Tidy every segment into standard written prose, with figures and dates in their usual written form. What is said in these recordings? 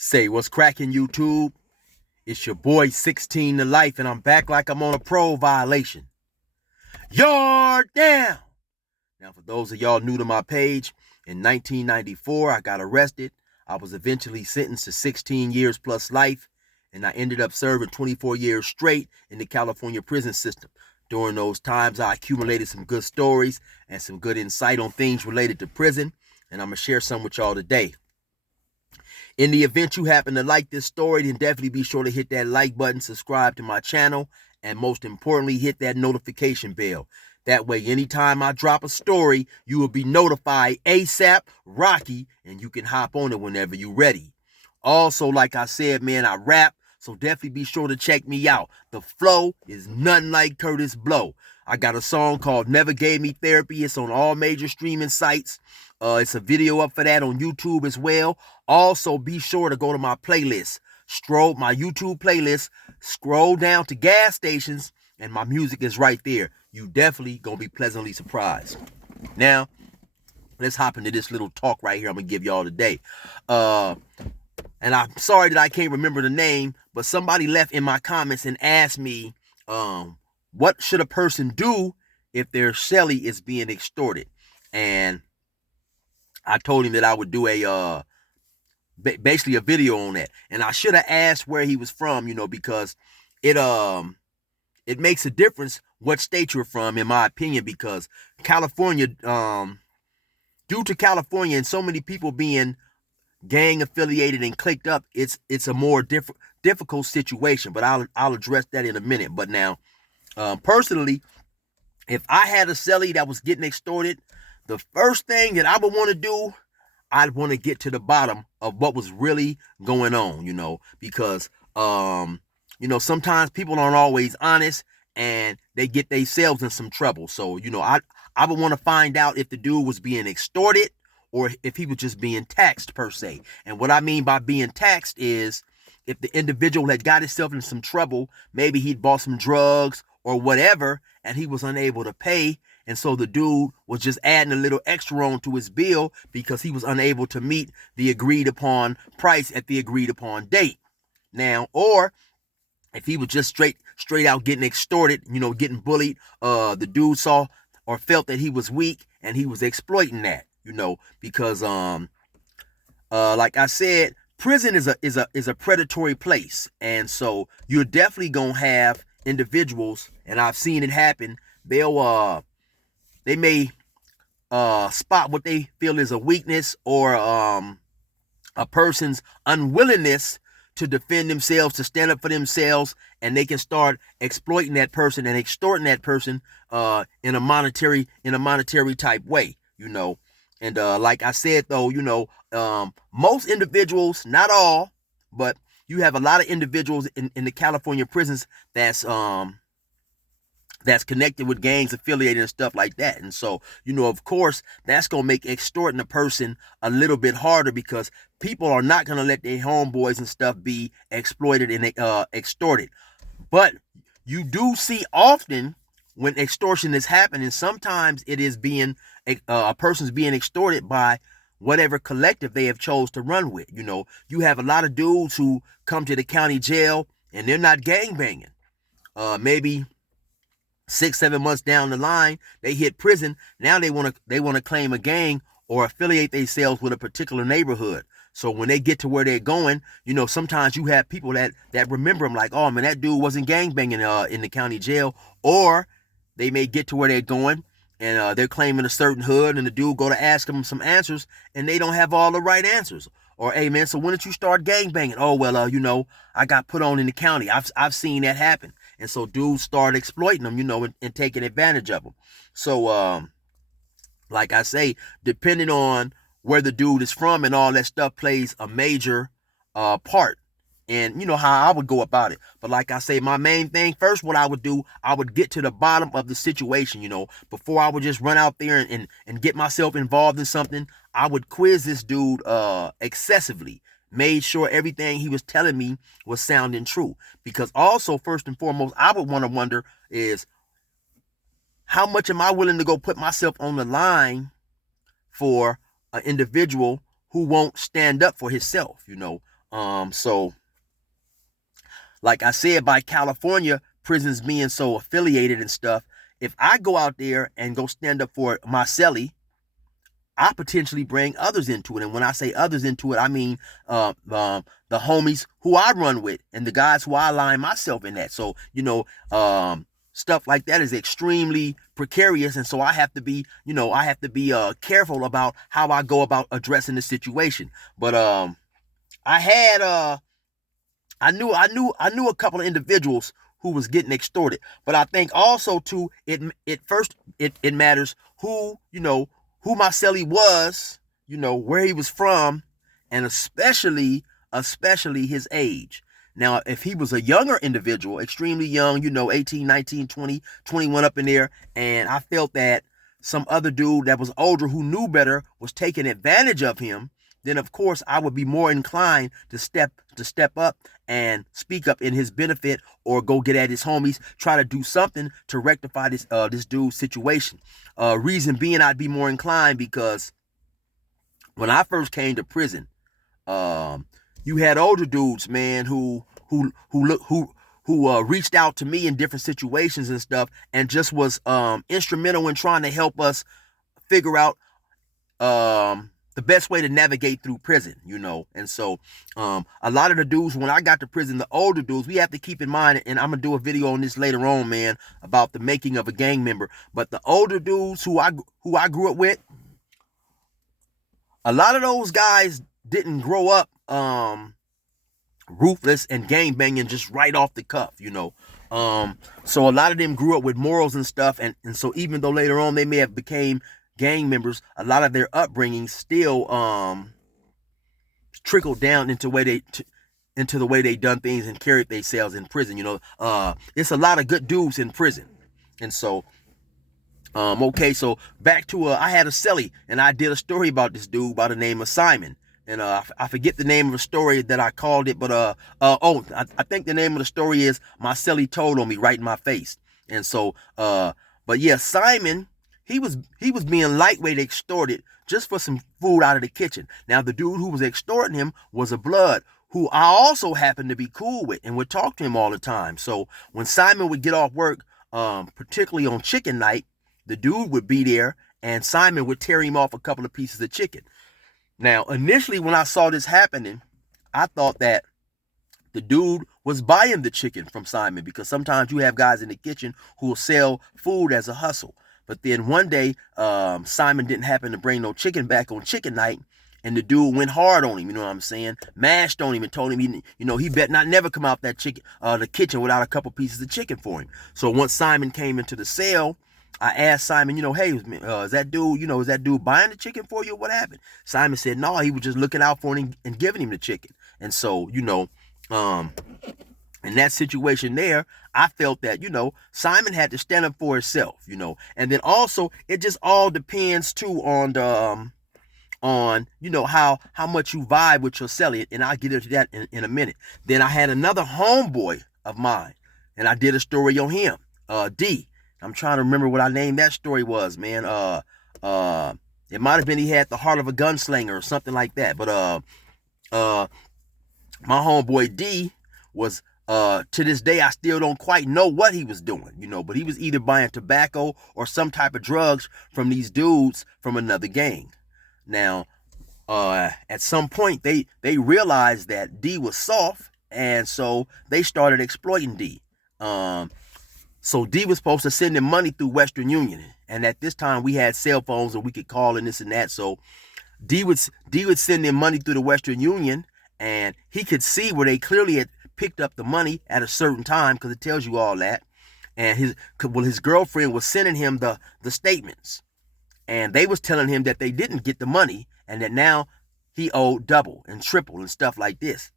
Say what's cracking, YouTube? It's your boy 16 to life, and I'm back like I'm on a parole violation. Yard down! Now, for those of y'all new to my page, in 1994, I got arrested. I was eventually sentenced to 16 years plus life, and I ended up serving 24 years straight in the California prison system. During those times, I accumulated some good stories and some good insight on things related to prison, and I'm going to share some with y'all today. In the event you happen to like this story, then definitely be sure to hit that like button, subscribe to my channel, and most importantly, hit that notification bell. That way, anytime I drop a story, you will be notified ASAP, Rocky, and you can hop on it whenever you're ready. Also, like I said, man, I rap, so definitely be sure to check me out. The flow is nothing like Curtis Blow. I got a song called Never Gave Me Therapy. It's on all major streaming sites. It's a video up for that on YouTube as well. Also, be sure to go to my playlist. My YouTube playlist. Scroll down to gas stations, and my music is right there. You definitely gonna be pleasantly surprised. Now, let's hop into this little talk right here I'm gonna give y'all today. And I'm sorry that I can't remember the name, but somebody left in my comments and asked me, what should a person do if their shelly is being extorted? And I told him that I would do basically a video on that. And I should have asked where he was from, because it makes a difference what state you're from, in my opinion, because California, due to California and so many people being gang affiliated and clicked up, it's a more difficult situation. But I'll address that in a minute. But now, personally, if I had a celly that was getting extorted, the first thing that I would want to do, I'd want to get to the bottom of what was really going on, because sometimes people aren't always honest and they get themselves in some trouble. So, I would want to find out if the dude was being extorted or if he was just being taxed per se. And what I mean by being taxed is if the individual had got himself in some trouble, maybe he'd bought some drugs or whatever, and he was unable to pay. And so the dude was just adding a little extra on to his bill because he was unable to meet the agreed upon price at the agreed upon date. Now, or if he was just straight out getting extorted, getting bullied, the dude saw or felt that he was weak and he was exploiting that, because like I said, prison is a predatory place. And so you're definitely gonna have individuals, and I've seen it happen. They may spot what they feel is a weakness or a person's unwillingness to defend themselves, to stand up for themselves, and they can start exploiting that person and extorting that person in a monetary type way, And like I said, though, most individuals, not all, but you have a lot of individuals in the California prisons that's connected with gangs affiliated and stuff like that. And so, of course, that's going to make extorting a person a little bit harder because people are not going to let their homeboys and stuff be exploited and extorted. But you do see often when extortion is happening, sometimes it is being a person's being extorted by whatever collective they have chose to run with. You have a lot of dudes who come to the county jail and they're not gang banging. Maybe 6-7 months down the line, they hit prison. Now they want to claim a gang or affiliate themselves with a particular neighborhood. So when they get to where they're going, sometimes you have people that remember them like, oh man, that dude wasn't gang banging in the county jail. Or they may get to where they're going and they're claiming a certain hood, and the dude go to ask them some answers and they don't have all the right answers. Or, hey man, so when did you start gang banging? Oh well, I got put on in the county. I've seen that happen. And so dudes start exploiting them, and taking advantage of them. So, like I say, depending on where the dude is from and all that stuff plays a major part. And how I would go about it. But like I say, my main thing first, what I would do, I would get to the bottom of the situation, before I would just run out there and get myself involved in something. I would quiz this dude excessively, made sure everything he was telling me was sounding true. Because also, first and foremost, I would want to wonder is, how much am I willing to go put myself on the line for an individual who won't stand up for himself? So like I said, by California prisons being so affiliated and stuff, if I go out there and go stand up for my Celly, I potentially bring others into it. And when I say others into it, I mean the homies who I run with and the guys who I align myself in that. So, stuff like that is extremely precarious. And so I have to be, careful about how I go about addressing the situation. But I had I knew a couple of individuals who was getting extorted, but I think also too it matters who my celly was, where he was from, and especially his age. Now, if he was a younger individual, extremely young, 18, 19, 20, 21 up in there, and I felt that some other dude that was older who knew better was taking advantage of him, then of course I would be more inclined to step up and speak up in his benefit, or go get at his homies, try to do something to rectify this dude's situation. Reason being, I'd be more inclined because when I first came to prison, you had older dudes, man, who reached out to me in different situations and stuff, and just was instrumental in trying to help us figure out the best way to navigate through prison, And so a lot of the dudes, when I got to prison, the older dudes, we have to keep in mind, and I'm gonna do a video on this later on, man, about the making of a gang member. But the older dudes who I grew up with, a lot of those guys didn't grow up ruthless and gang banging just right off the cuff, So a lot of them grew up with morals and stuff, and so even though later on they may have became gang members, a lot of their upbringing still trickled down into the way they done things and carried themselves in prison. It's a lot of good dudes in prison, and so okay, so back to I had a celly, and I did a story about this dude by the name of Simon. And I forget the name of the story that I called it, but I think the name of the story is My Celly Told on Me right in my face. And so but yeah, Simon, he was being lightweight extorted just for some food out of the kitchen. Now the dude who was extorting him was a blood who I also happened to be cool with and would talk to him all the time. So when Simon would get off work, particularly on chicken night, the dude would be there and Simon would tear him off a couple of pieces of chicken. Now, initially when I saw this happening, I thought that the dude was buying the chicken from Simon, because sometimes you have guys in the kitchen who will sell food as a hustle. But then one day, Simon didn't happen to bring no chicken back on chicken night, and the dude went hard on him, you know what I'm saying? Mashed on him and told him, he bet not never come out the kitchen without a couple pieces of chicken for him. So once Simon came into the cell, I asked Simon, hey, is that dude buying the chicken for you, or what happened? Simon said, no, he was just looking out for him and giving him the chicken. And so, in that situation there, I felt that, Simon had to stand up for himself, and then also it just all depends too on the, how much you vibe with your celly, and I'll get into that in a minute. Then I had another homeboy of mine, and I did a story on him, D. I'm trying to remember what I named that story was, man. It might have been he had the heart of a gunslinger or something like that. But my homeboy D was to this day I still don't quite know what he was doing, but he was either buying tobacco or some type of drugs from these dudes from another gang. Now, at some point they realized that D was soft, and so they started exploiting D. So D was supposed to send him money through Western Union. And at this time we had cell phones and we could call and this and that. So D would send him money through the Western Union, and he could see where they clearly had picked up the money at a certain time, because it tells you all that. And his girlfriend was sending him the statements, and they was telling him that they didn't get the money and that now he owed double and triple and stuff like this.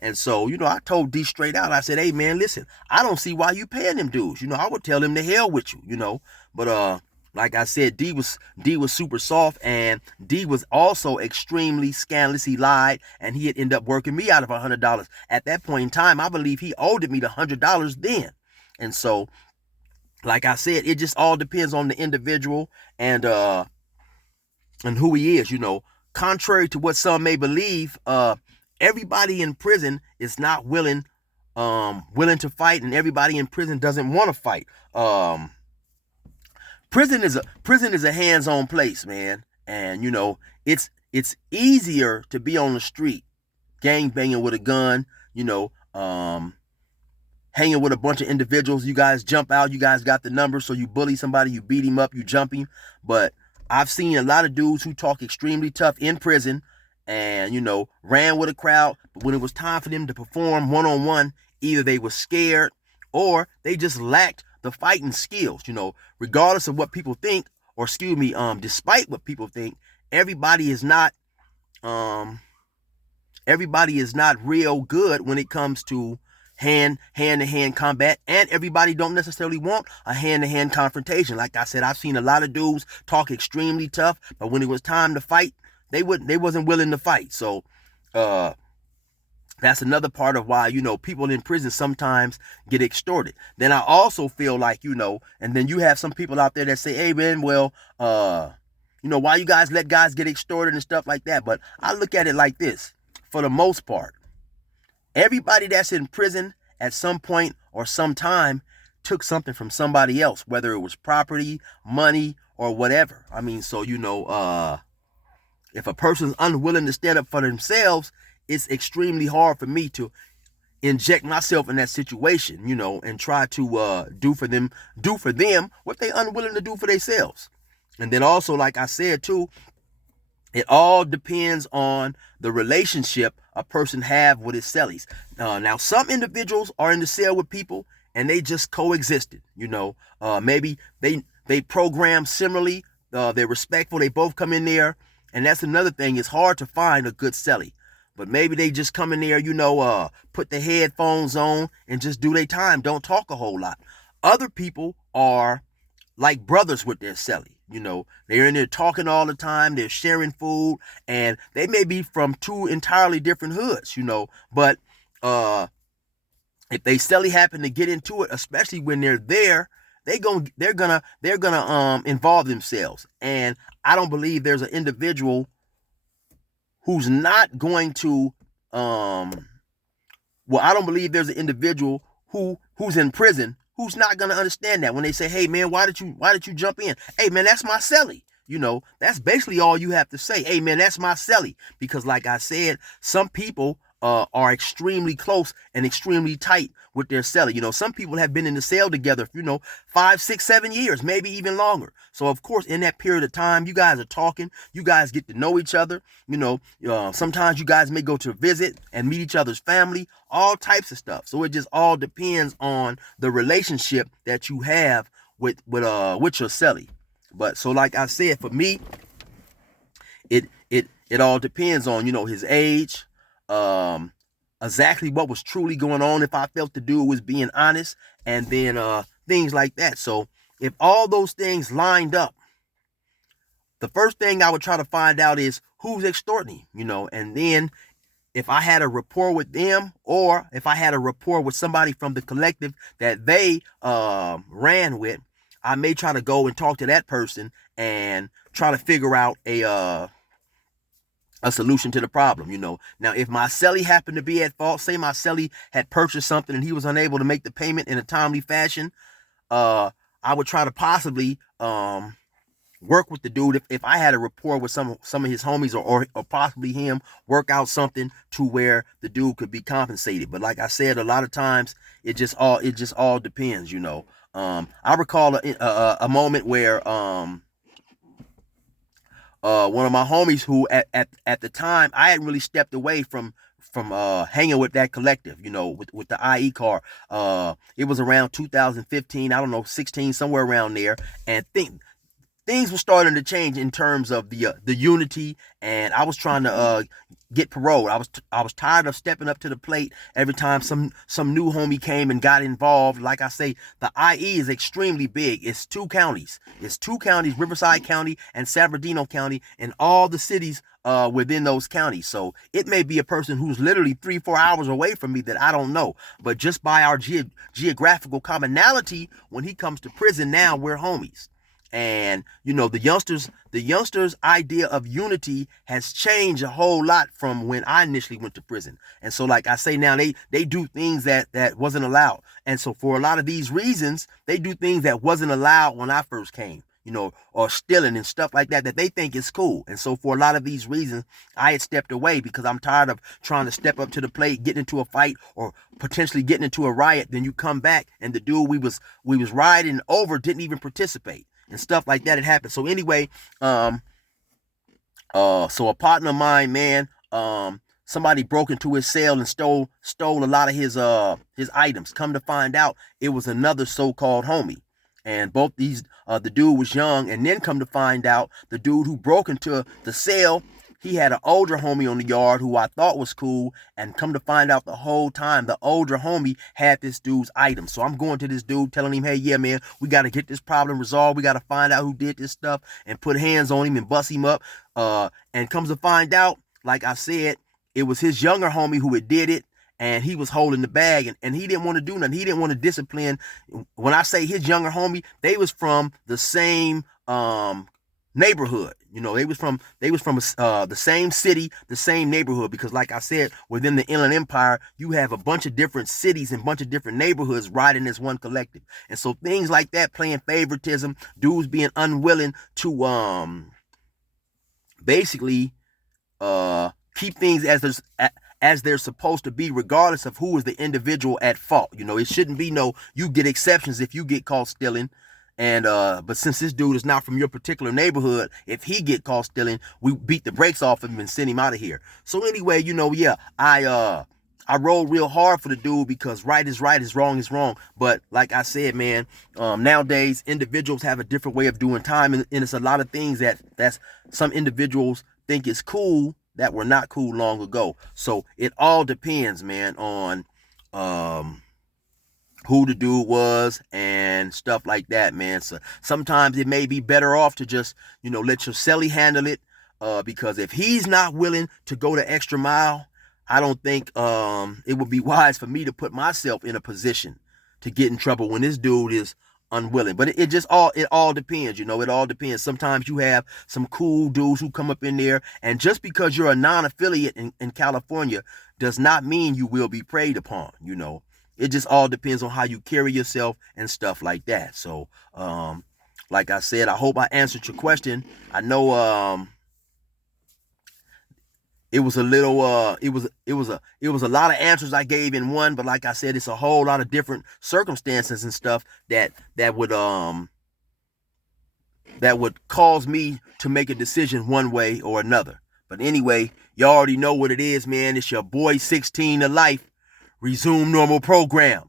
And so, I told D straight out, I said, hey, man, listen, I don't see why you paying them dudes. I would tell them to hell with you, But like I said, D was super soft, and D was also extremely scandalous. He lied, and he had ended up working me out of $100. At that point in time, I believe he owed me the $100 then. And so, like I said, it just all depends on the individual and who he is, Contrary to what some may believe, everybody in prison is not willing to fight, and everybody in prison doesn't want to fight. Prison is a hands-on place, man. And it's easier to be on the street gang banging with a gun, hanging with a bunch of individuals. You guys jump out, you guys got the number, so you bully somebody, you beat him up, you jump him. But I've seen a lot of dudes who talk extremely tough in prison and, ran with a crowd. But when it was time for them to perform one-on-one, either they were scared or they just lacked the fighting skills, regardless of what people think, or despite what people think, everybody is not real good when it comes to hand-to-hand combat, and everybody don't necessarily want a hand-to-hand confrontation. Like I said, I've seen a lot of dudes talk extremely tough, but when it was time to fight, they wasn't willing to fight. So that's another part of why, people in prison sometimes get extorted. Then I also feel like, and then you have some people out there that say, hey man, well, why you guys let guys get extorted and stuff like that? But I look at it like this. For the most part, everybody that's in prison at some point or some time took something from somebody else, whether it was property, money, or whatever. I mean, so, if a person's unwilling to stand up for themselves, it's extremely hard for me to inject myself in that situation, and try to do for them what they unwilling to do for themselves. And then also, like I said too, it all depends on the relationship a person have with his cellies. Now, some individuals are in the cell with people and they just coexisted. Maybe they program similarly. They're respectful. They both come in there, and that's another thing. It's hard to find a good celly, but maybe they just come in there, put the headphones on and just do their time. Don't talk a whole lot. Other people are like brothers with their celly. They're in there talking all the time. They're sharing food, and they may be from two entirely different hoods, but if they celly happen to get into it, especially when they're there, they're gonna involve themselves. And I don't believe there's an individual who's not going to I don't believe there's an individual who's in prison who's not going to understand that when they say, hey man, why did you jump in? Hey man, that's my celly. That's basically all you have to say. Hey man, that's my celly. Because like I said, some people are extremely close and extremely tight with their celly. Some people have been in the cell together, 5, 6, 7 years, maybe even longer. So of course, in that period of time, you guys are talking, you guys get to know each other. Sometimes you guys may go to visit and meet each other's family, all types of stuff. So it just all depends on the relationship that you have with your celly. But so like I said, for me, it all depends on, his age, exactly what was truly going on, if I felt the dude was being honest, and then things like that. So if all those things lined up, the first thing I would try to find out is who's extorting, and then if I had a rapport with them, or if I had a rapport with somebody from the collective that they ran with, I may try to go and talk to that person and try to figure out a solution to the problem. Now, if my celly happened to be at fault, say my celly had purchased something and he was unable to make the payment in a timely fashion, I would try to possibly work with the dude if I had a rapport with some of his homies, or possibly him, work out something to where the dude could be compensated. But like I said, a lot of times it just all depends. I recall a moment where one of my homies who at the time I hadn't really stepped away from hanging with that collective, with the IE car. It was around 2015, I don't know, 16, somewhere around there, and things were starting to change in terms of the unity, and I was trying to get parole. I was tired of stepping up to the plate every time some new homie came and got involved. Like I say, the IE is extremely big. It's two counties, Riverside County and San Bernardino County, and all the cities within those counties. So it may be a person who's literally 3-4 hours away from me that I don't know, but just by our geographical commonality, when he comes to prison now, we're homies. And the youngsters idea of unity has changed a whole lot from when I initially went to prison. And so, like I say now, they do things that wasn't allowed. And so for a lot of these reasons, they do things that wasn't allowed when I first came, or stealing and stuff like that they think is cool. And so for a lot of these reasons, I had stepped away because I'm tired of trying to step up to the plate, getting into a fight, or potentially getting into a riot. Then you come back and the dude we was riding over didn't even participate, and stuff like that had happened. So anyway, so a partner of mine, man, somebody broke into his cell and stole a lot of his items. Come to find out, it was another so-called homie. And both these, the dude was young, and then come to find out, the dude who broke into the cell, he had an older homie on the yard who I thought was cool, and come to find out the whole time, the older homie had this dude's items. So I'm going to this dude, telling him, hey, yeah, man, we got to get this problem resolved. We got to find out who did this stuff and put hands on him and bust him up. And comes to find out, like I said, it was his younger homie who had did it, and he was holding the bag, and he didn't want to do nothing. He didn't want to discipline. When I say his younger homie, they was from the same neighborhood. They was from the same city, the same neighborhood, because like I said, within the Inland Empire, you have a bunch of different cities and bunch of different neighborhoods riding as one collective. And so things like that, playing favoritism, dudes being unwilling to basically keep things as they're supposed to be, regardless of who is the individual at fault. It shouldn't be you get exceptions if you get caught stealing. And but since this dude is not from your particular neighborhood, if he get caught stealing, we beat the brakes off him and send him out of here. So anyway, yeah, I rolled real hard for the dude, because right is right, is wrong is wrong. But like I said, man, nowadays individuals have a different way of doing time, and it's a lot of things that's some individuals think is cool that were not cool long ago. So it all depends, man, on who the dude was and stuff like that, man. So sometimes it may be better off to just, let your celly handle it, because if he's not willing to go the extra mile, I don't think it would be wise for me to put myself in a position to get in trouble when this dude is unwilling. But it all depends, it all depends. Sometimes you have some cool dudes who come up in there, and just because you're a non-affiliate in California does not mean you will be preyed upon. It just all depends on how you carry yourself and stuff like that. So like I said, I hope I answered your question. I know it was a little it was a lot of answers I gave in one, but like I said, it's a whole lot of different circumstances and stuff that would cause me to make a decision one way or another. But anyway, you already know what it is, man. It's your boy 16 to life. Resume normal program.